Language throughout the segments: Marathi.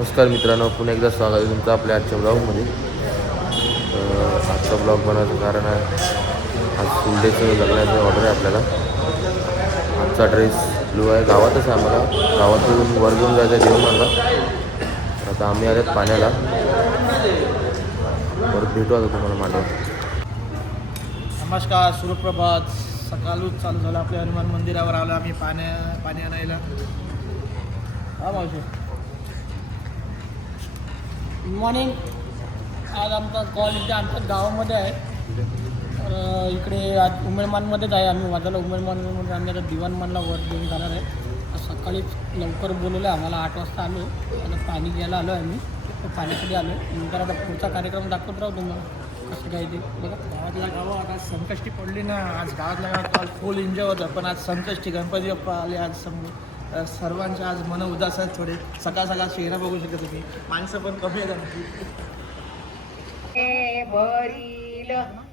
नमस्कार मित्रांनो, पुन्हा एकदा स्वागत आहे तुमचं आपल्या आजच्या ब्लॉगमध्ये. आजचा ब्लॉग बनवायचं कारण आहे, आज फुल डेचं लग्नाचं ऑर्डर आहे आपल्याला. आजचा ड्रेस ब्लू आहे, गावातच आहे आम्हाला. गावातून वर घेऊन जायचं आहे देवमानला. आता आम्ही आलेत पाण्याला. परत भेटू आता तुम्हाला मांडव. नमस्कार, सुप्रभात. सकाळच चालू झालं आपल्या हनुमान मंदिरावर आलो आम्ही पाणी आणायला. हा मावशी, गुड मॉर्निंग. आज आमचा कॉल इथे आमच्या गावामध्ये आहे. तर इकडे आज उमेरमानमध्येच आहे. आम्ही वाजाला उमेरमानमध्ये आम्ही आता दिवाणमानला वर घेऊन जाणार आहे. आज सकाळीच लवकर बोलवलं आहे आम्हाला. 8 वाजता आलो. आता पाणी घ्यायला आलो आहे आम्ही. पाण्यासाठी आलो. नंतर आता पुढचा कार्यक्रम दाखवत राहू तुम्हाला कसं काय ते बघा. गावातल्या गावात आज संकष्टी पडली ना. आज गावातल्या गावात आज फुल एन्जॉय होतं. पण आज संकष्टी गणपती बाप्पा आले. आज सर्वांचे आज मन उदास आहेत थोडे. सकाळ चेहरा बघू शकता तुम्ही. माणसं पण कमी आहेत आमची. भरील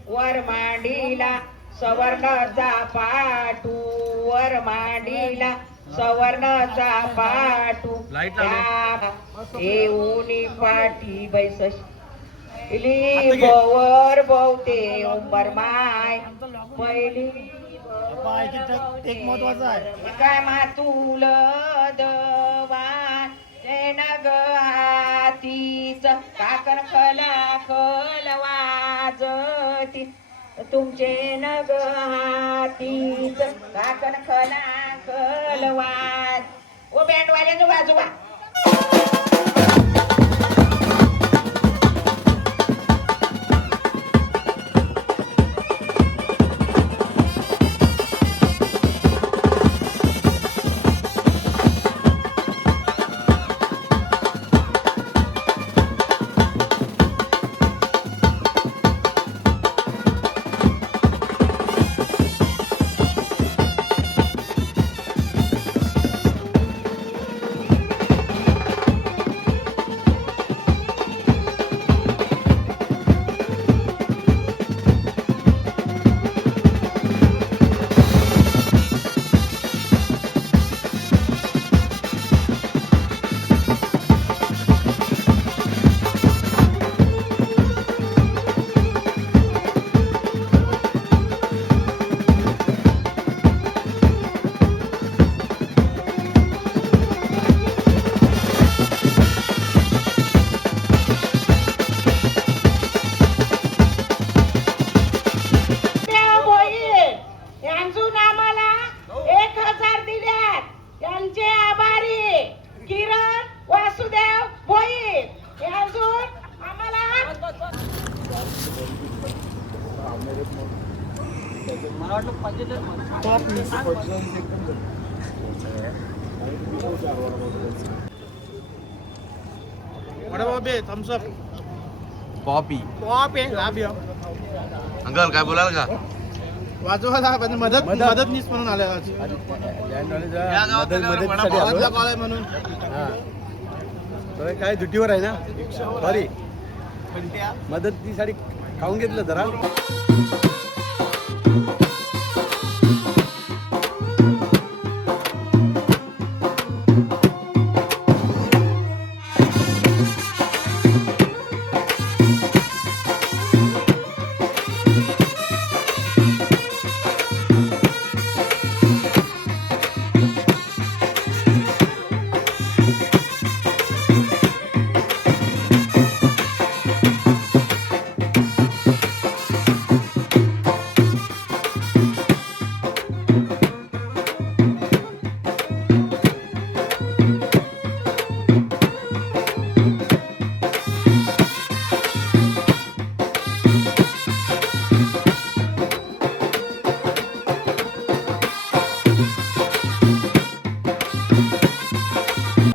वर मांडीला सवर्णचा पाटू, वर मांडीला सवर्णचा पाटू. येऊनी पाठी बैसली बवर बवते उंबर माय पहिली. एक महत्वाचं आहे काय मातुल दवान नग हातीच काकण खला खल वाजती. तुमचे नग हातीच काकण खला खल वाज. ओ बँडवाल्यानं वाजवा. थम्स अप पॉपी अंकल काय बोलाल का? वाजवायला मदतनीस म्हणून आले आज. गावातला कॉल आहे म्हणून. काय ड्युटीवर आहे ना. सॉरी, मदतीसाठी खाऊन घेतलं जरा.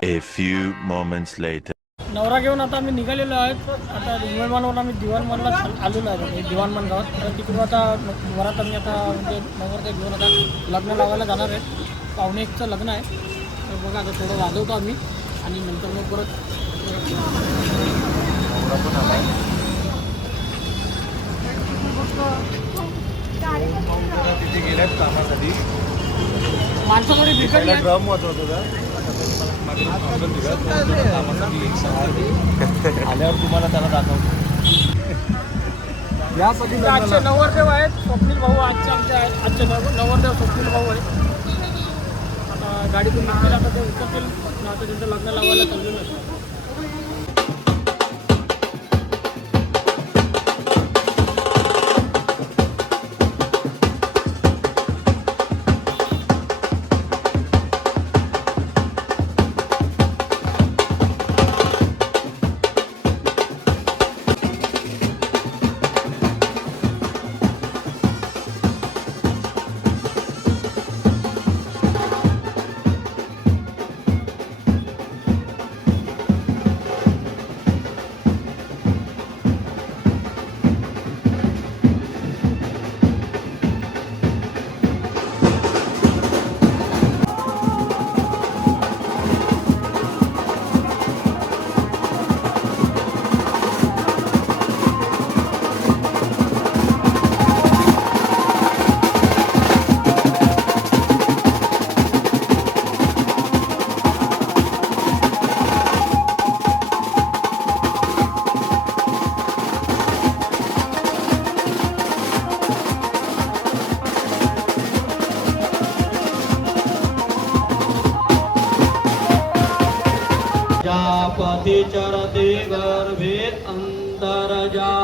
A few moments later. नवरा घेऊन आता आम्ही निघालेलो आहेत. आता उमेरमानवर आम्ही दिवाणमानला आलेलो आहे. दिवाणमान गावात. तर तिकडून आता वरात आम्ही आता म्हणजे नवरता घेऊन आता लग्न लावायला जाणार आहे. 1:45चं लग्न आहे. तर बघा आता थोडं वाजवतो आम्ही आणि नंतर मग परत तिथे गेल्यात कामासाठी. माणसं थोडी बिघडली. ड्रम होत होतं. आल्यावर तुम्हाला त्याला दाखवतो. यासाठी आजचे नवरदेव आहेत स्वप्नील भाऊ, आजचे आमचे आहेत आजचे नवरदेव स्वप्नील भाऊ आहेत. आता गाडीतून निघतील, आता ते उतरतील, आता त्यांचं लग्न लावायला चाललेलं आहे. जापति चरते गर्भे अन्तर्जायमानो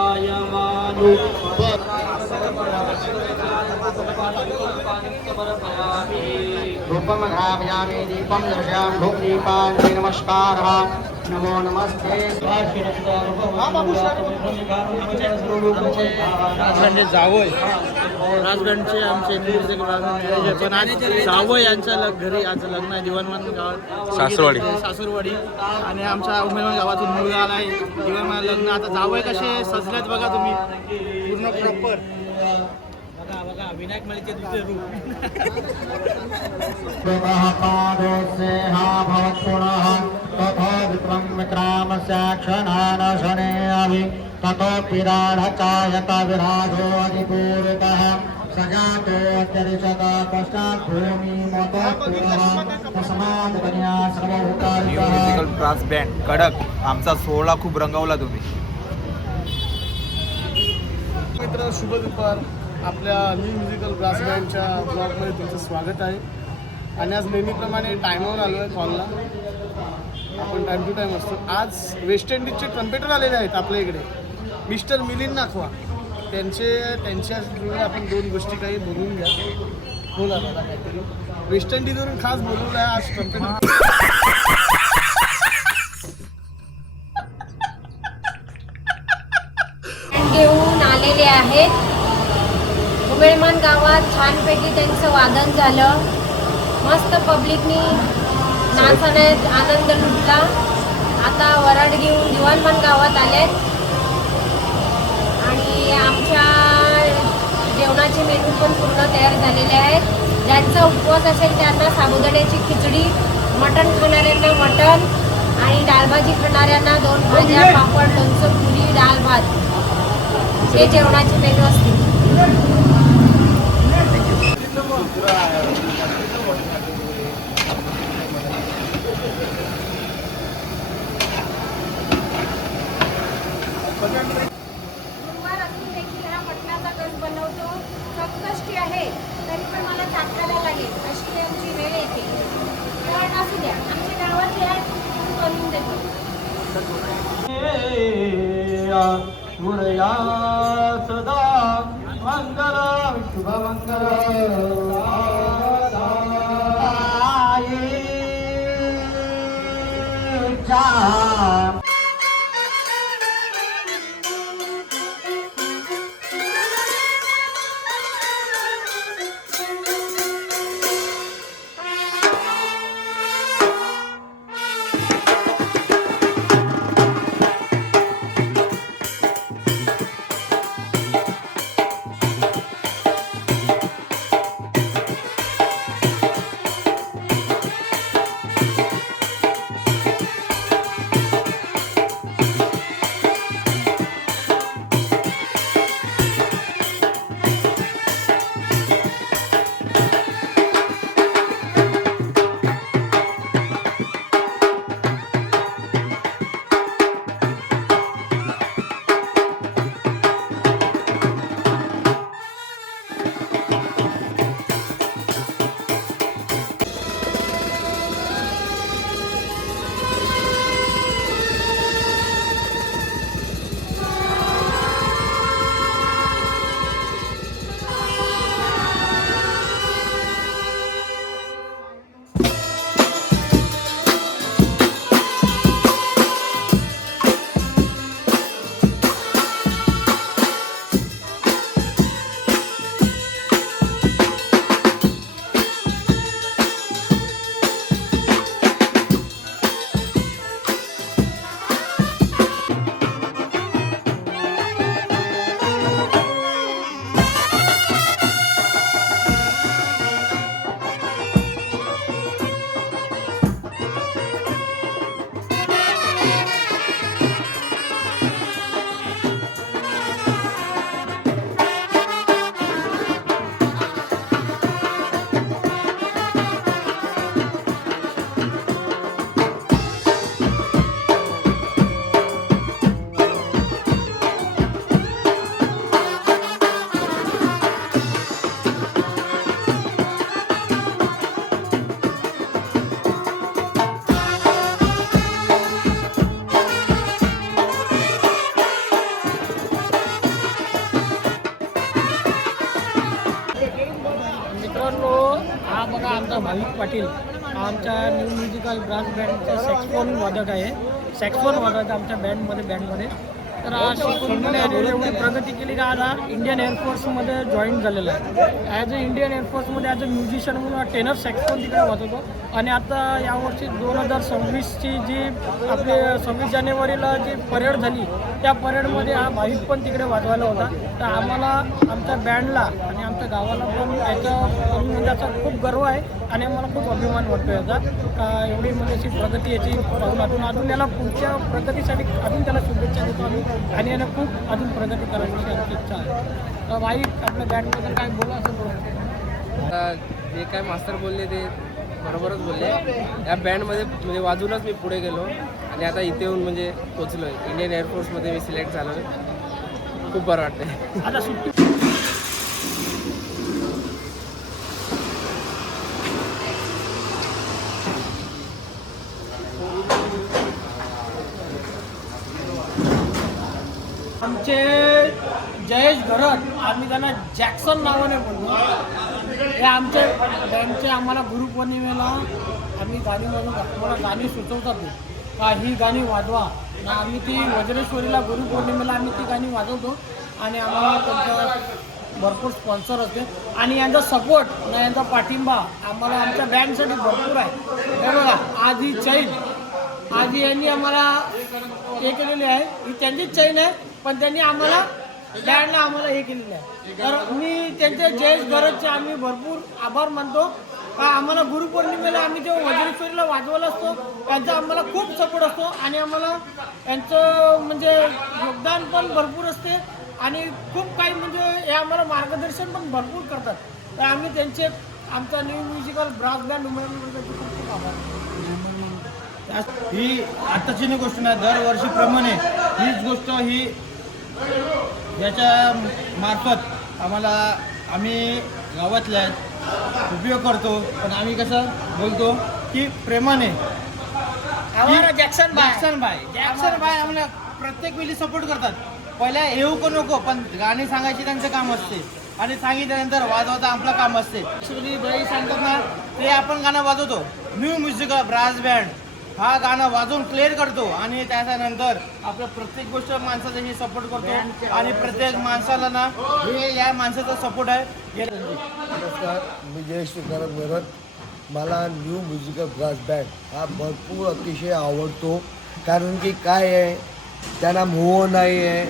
रूपं घ्रापयामि दीपं दर्शयामि धूपदीपाञ्जलि नमस्कारः नमो नमस्ते राजगंडे जावय, राजगंडचे आमचे म्युझिक मॅनेजर, पण आज जावय यांच्या घरी आज लग्न आहे दिवाणमान गावात, सासूरवाडी. आणि आमच्या उमेदवार गावातून मुलगा आला आहे दिवाणमान लग्न. आता जावय कसे सजल्यात बघा तुम्ही, पूर्ण प्रॉपर बघा बघा, विनायक मालिकेत दुसरे रूप. तथा विक्रम विक्राम साक्षणान शने अभि ततो पिराढकायत विराजो अधिपूरितः सजातो अत्यरिषत पश्चात् भूमि मत पुनः तस्मात् कन्या सर्वभूतारितः. म्युझिकल ब्रास बँड कडक आमचा सोहळा खूप रंगवला तुम्ही. मित्र शुभ दुपार. आपल्या न्यू म्युझिकल ब्रास बँडच्या ब्लॉगमध्ये तुमचं स्वागत आहे. आणि आज नेहमीप्रमाणे टायमावर आलो आहे कॉलला. आपण टाईम टू टाईम असतो. आज वेस्ट इंडिजचे ट्रम्पेटर आलेले आहेत आपल्या इकडे, मिस्टर मिलिंद नाखवा. त्यांच्या जोडे आपण दोन गोष्टी काही बोलून घ्या. बोला मला काहीतरी. वेस्ट इंडिजवरून खास बोलवलं आहे आज ट्रम्पेटर. घेऊन आलेले आहेत. उमेळमान गावात छानपैकी त्यांचं वादन झालं. मस्त पब्लिकनी नाचण्यात आनंद लुटला. आता वराड घेऊन दिवाणमान गावात आलेत आणि आमच्या जेवणाचे मेनू पण पूर्ण तयार झालेले आहेत. ज्यांचा उपवास असेल त्यांना साबुदाण्याची खिचडी, मटण खाणाऱ्यांना मटण आणि डाळभाजी खाणाऱ्यांना 2 भाज्या, पापड, लोणचं, पुरी, डाळ भात हे जेवणाचे मेनू असतील. गुरुवार असून देखील हा मटणाचा कट बनवतो. संकष्टी आहे तरी पण मला चाकायला लागेल अशी आमची वेळ येते. पण असू द्या, आमच्या गावाचे आहे बनवून देतो. मुरया सदा मंगल शुभ मंगल आमचा भाविक पाटील हा आमच्या न्यू म्युझिकल ब्रास बँडचा सॅक्सफोन वादक आहे. सॅक्सफोन वादक आमच्या बँडमध्ये तर आज शिकून एवढी प्रगती केली का आज हा इंडियन एअरफोर्समध्ये जॉईन झालेला आहे. ॲज अ इंडियन एअरफोर्समध्ये ॲज अ म्युझिशियन म्हणून टेनर सॅक्सफोन तिकडे वाजवतो. आणि आता यावर्षी 2026ची जी आपली 26 जानेवारीला जी परेड झाली त्या परेडमध्ये हा भाविक पण तिकडे वाजवायला होता. तर आम्हाला आमच्या बँडला आणि आमच्या गावाला पण याचा खूप गर्व आहे आणि आम्हाला खूप अभिमान वाटतो याचा का एवढी म्हणजे अशी प्रगती याची पाहून अजून याला पुढच्या प्रगतीसाठी अजून त्याला शुभेच्छा देतो आम्ही आणि याला खूप अजून प्रगती करायची आमची इच्छा आहे. तर भाविक आपल्या बँडबद्दल काय बोला असं बोला. आता जे काय मास्तर बोलले ते बरोबरच बोलले. या बँडमध्ये म्हणजे वाजूनच मी पुढे गेलो आणि आता इथे येऊन म्हणजे पोचलो आहे. इंडियन एअरफोर्समध्ये मी सिलेक्ट झालो आहे. खूप बरं वाटतं. आता सुट्टी आमचे जयेश घरत आम्ही त्यांना जॅक्सन नावाने बोलतो. हे आमचे बँडचे आम्हाला गुरुपौर्णिमेला आम्ही गाणी वाजवतो. आम्हाला गाणी सुचवतात ते का ही गाणी वाजवा ना आम्ही ती वज्रेश्वरीला गुरुपौर्णिमेला आम्ही ती गाणी वाजवतो आणि आम्हाला त्यांचा भरपूर स्पॉन्सर असते आणि यांचा सपोर्ट ना यांचा पाठिंबा आम्हाला आमच्या बँडसाठी भरपूर आहे. हे बघा आज ही चैन आज यांनी आम्हाला हे केलेली आहे. ही त्यांचीच चैन आहे पण त्यांनी आम्हाला बँडला आम्हाला हे केलेलं आहे. तर मी त्यांचे जयेश गरजचे आम्ही भरपूर आभार मानतो का आम्हाला गुरुपौर्णिमेला आम्ही जेव्हा वज्रेश्वरीला वाजवला असतो त्यांचा आम्हाला खूप सपोर्ट असतो आणि आम्हाला यांचं म्हणजे योगदान पण भरपूर असते आणि खूप काही म्हणजे हे आम्हाला मार्गदर्शन पण भरपूर करतात. तर आम्ही त्यांचे आमचा न्यू म्युझिकल ब्रास बँड उमेदवार खूप खूप आभार. ही आत्ताची नाही गोष्ट नाही, दरवर्षीप्रमाणे हीच गोष्ट ही याच्या मार्फत आम्ही गावातल्या उपयोग करतो. पण आम्ही कसं बोलतो की प्रेमाने जॅक्सन बाय आम्हाला प्रत्येक वेळी सपोर्ट करतात. पहिल्या येऊ का नको पण गाणी सांगायची त्यांचं काम असते आणि सांगितल्यानंतर वाजवायचं आपलं काम असते. ॲक्च्युली बाई सांगतात ना ते आपण गाणं वाजवतो. न्यू म्युझिकल ब्रास बँड हा गाणं वाजवून क्लिअर करतो आणि त्याच्यानंतर आपलं प्रत्येक गोष्ट माणसाचा हे सपोर्ट करतो आणि प्रत्येक माणसाला ना हे या माणसाचा सपोर्ट आहे. नमस्कार, मी जयेश तुकाराम घरत. मला न्यू म्युझिकल ब्रास बँड हा भरपूर अतिशय आवडतो. कारण की काय आहे त्यांना मोह नाही आहे,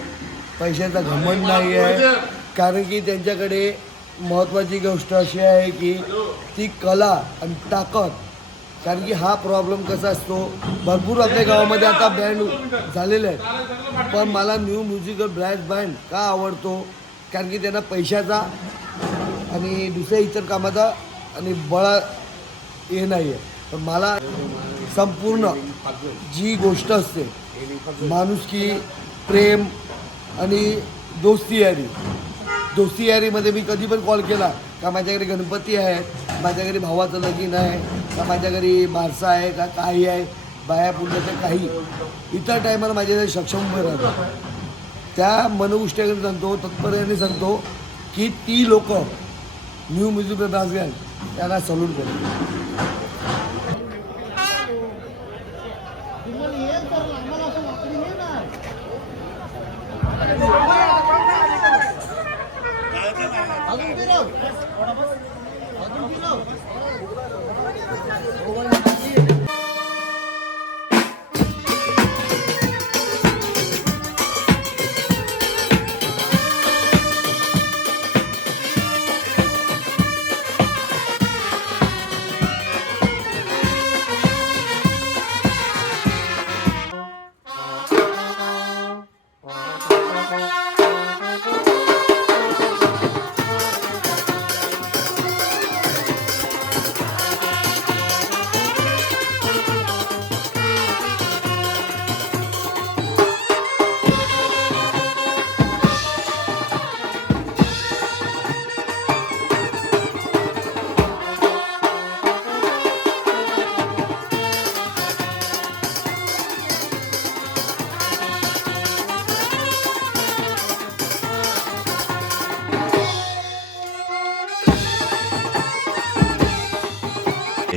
पैशाचा घमंड नाही आहे. कारण की त्यांच्याकडे महत्त्वाची गोष्ट अशी आहे की ती कला आणि ताकद. कारण की हा प्रॉब्लेम कसा असतो भरपूर आपल्या गावामध्ये आता बँड झालेले आहेत पण मला न्यू म्युझिकल ब्रास बँड का आवडतो कारण की त्यांना पैशाचा आणि दुसऱ्या इतर कामाचा आणि बळा हे नाही आहे. पण मला संपूर्ण जी गोष्ट असते माणुसकी, प्रेम आणि दोस्ती यारीमध्ये मी कधी पण कॉल केला का माझ्या घरी गणपती आहेत, माझ्या घरी भावाचं लगीन आहे का माझ्या घरी बारसा आहे का काही आहे बाया पुण्याचं काही इतर टायमाला माझ्याकडे सक्षम उभे राहतात. त्या मनगोष्टीकडे सांगतो तत्परतेने सांगतो की ती लोक न्यू म्युझिकल ब्रास बँड त्यांना सल्यूट करतो.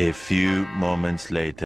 A few moments later.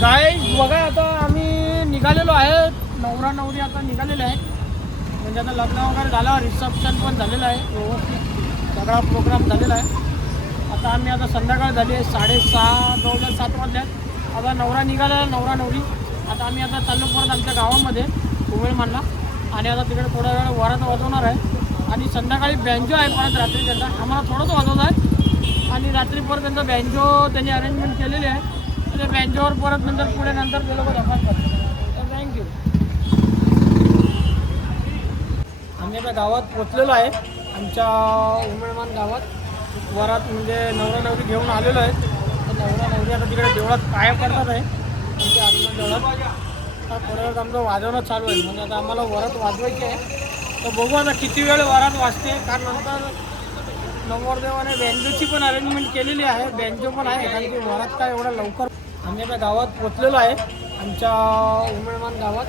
काय बघा आता आम्ही निघालेलो आहे, नवरा नवरी आता निघालेले आहे. म्हणजे आता लग्न वगैरे झालं, रिसेप्शन पण झालेलं आहे, व्यवस्थित सगळा प्रोग्राम झालेला आहे. आता आम्ही आता संध्याकाळ झाली आहे, 6:30 जवळजवळ 7 वाजल्यात. आता नवरा निघाला, नवरा नवरी. आता आम्ही आता चाललो परत आमच्या गावामध्ये उमेळमानला, आणि आता तिकडे थोडा वेळ वरात वाजवणार आहे. आणि संध्याकाळी बँजो आहे परत रात्री त्यांचा, आम्हाला थोडंच वाजवत आहे. आणि रात्री परत त्यांचा बँजो त्यांनी अरेंजमेंट केलेली आहे. त्या बँजोवर परत नंतर पुढे नंतर ते लोक धमाल करतात. तर थँक्यू. आम्ही आता गावात पोचलेलो आहे, आमच्या उमेळमान गावात. वरात म्हणजे नवरा नवरी घेऊन आलेलो आहे. तर नवरा नवरी आता तिकडे देवळात पाया पडतात आहे, आमच्या आगमन देवळात. आता थोड्या वेळात आमचं वाजवणं चालू आहे, म्हणजे आता आम्हाला वरात वाजवायची आहे. तर बघू आता किती वेळ वरात वाजते, कारण नंतर नवरदेवाने बँजोची पण अरेंजमेंट केलेली आहे, बँजो पण आहे. कारण की वरात काय एवढा लवकर. आम्ही आता गावात पोचलेलो आहे, आमच्या उमेळमान गावात.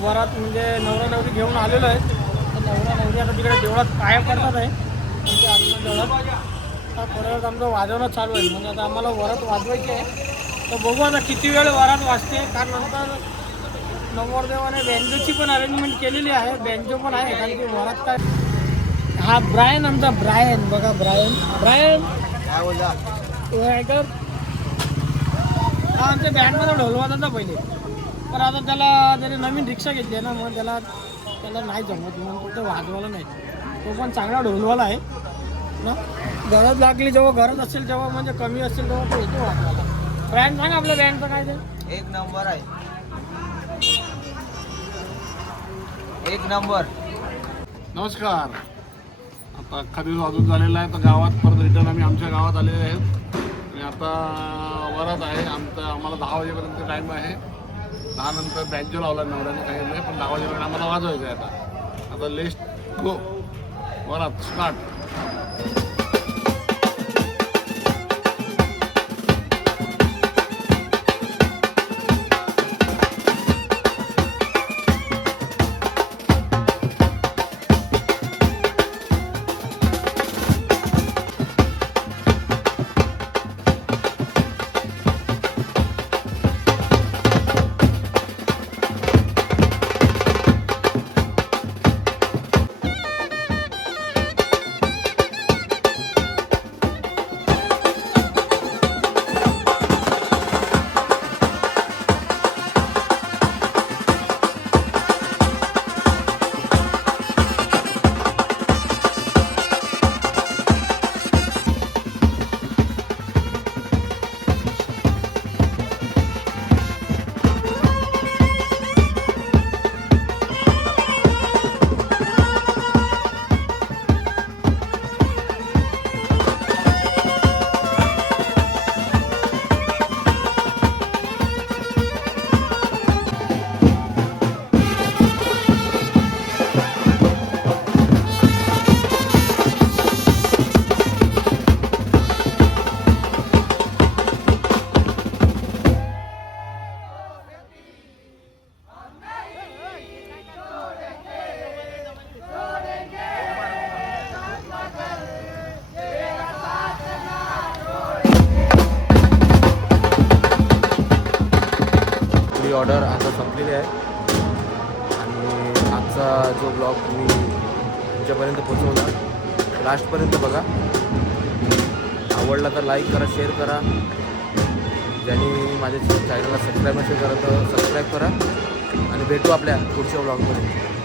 वरात म्हणजे नवरा नवरी घेऊन आलेलो आहे. तर नवरा नवरी आता तिकडे देवळात पाया पडतात आहे, आमच्या आगमन देवळात. आता थोड्या वेळात आमचं वाजवणं चालू आहे, म्हणजे आता आम्हाला वरात वाजवायची आहे. तर बघू आता किती वेळ वरात वाजते, कारण नंतर नवरदेवाने बँजोची पण अरेंजमेंट केलेली आहे, बँजो पण आहे. कारण की वरात काय. हा ब्रायन, आमचा ब्रायन बघा, ब्रायन काय बोलला ऐकर. हा आमच्या बँडमध्ये ढोलवात होता पहिले, पण आता त्याने नवीन रिक्षा घेतली आहे ना, मग त्याला नाही जमत, म्हणून तो वाजवायला नाही. तो पण चांगला ढोलवाला आहे ना. गरज लागली जेव्हा, गरज असेल तेव्हा, म्हणजे कमी असेल तेव्हा तो येतो वाजवायला. ब्रँड सांग आपल्या बँडचं काय ते. एक नंबर आहे, एक नंबर. नमस्कार. आता अख्खा दिवस वाजून झालेला आहे, तर गावात परत रिटर्न आम्ही आमच्या गावात आलेले आहेत. आणि आता वरात आहे, आम्हाला 10 वाजेपर्यंत टाईम आहे. 10 नंतर बँजो लावला नवऱ्याने, काही नाही, पण 10 वाजेपर्यंत आम्हाला वाजवायचं आहे. आता लेट्स गो, वरात स्टार्ट. ऑर्डर आता संपलेली आहे. आणि आजचा जो ब्लॉग मी तुमच्यापर्यंत पोचवला, लास्टपर्यंत बघा. आवडला तर लाईक करा, शेअर करा. ज्यांनी माझ्या चॅनलला सबस्क्राईब नसेल करत तर सबस्क्राईब करा. आणि भेटू आपल्या पुढच्या व्लॉगमध्ये.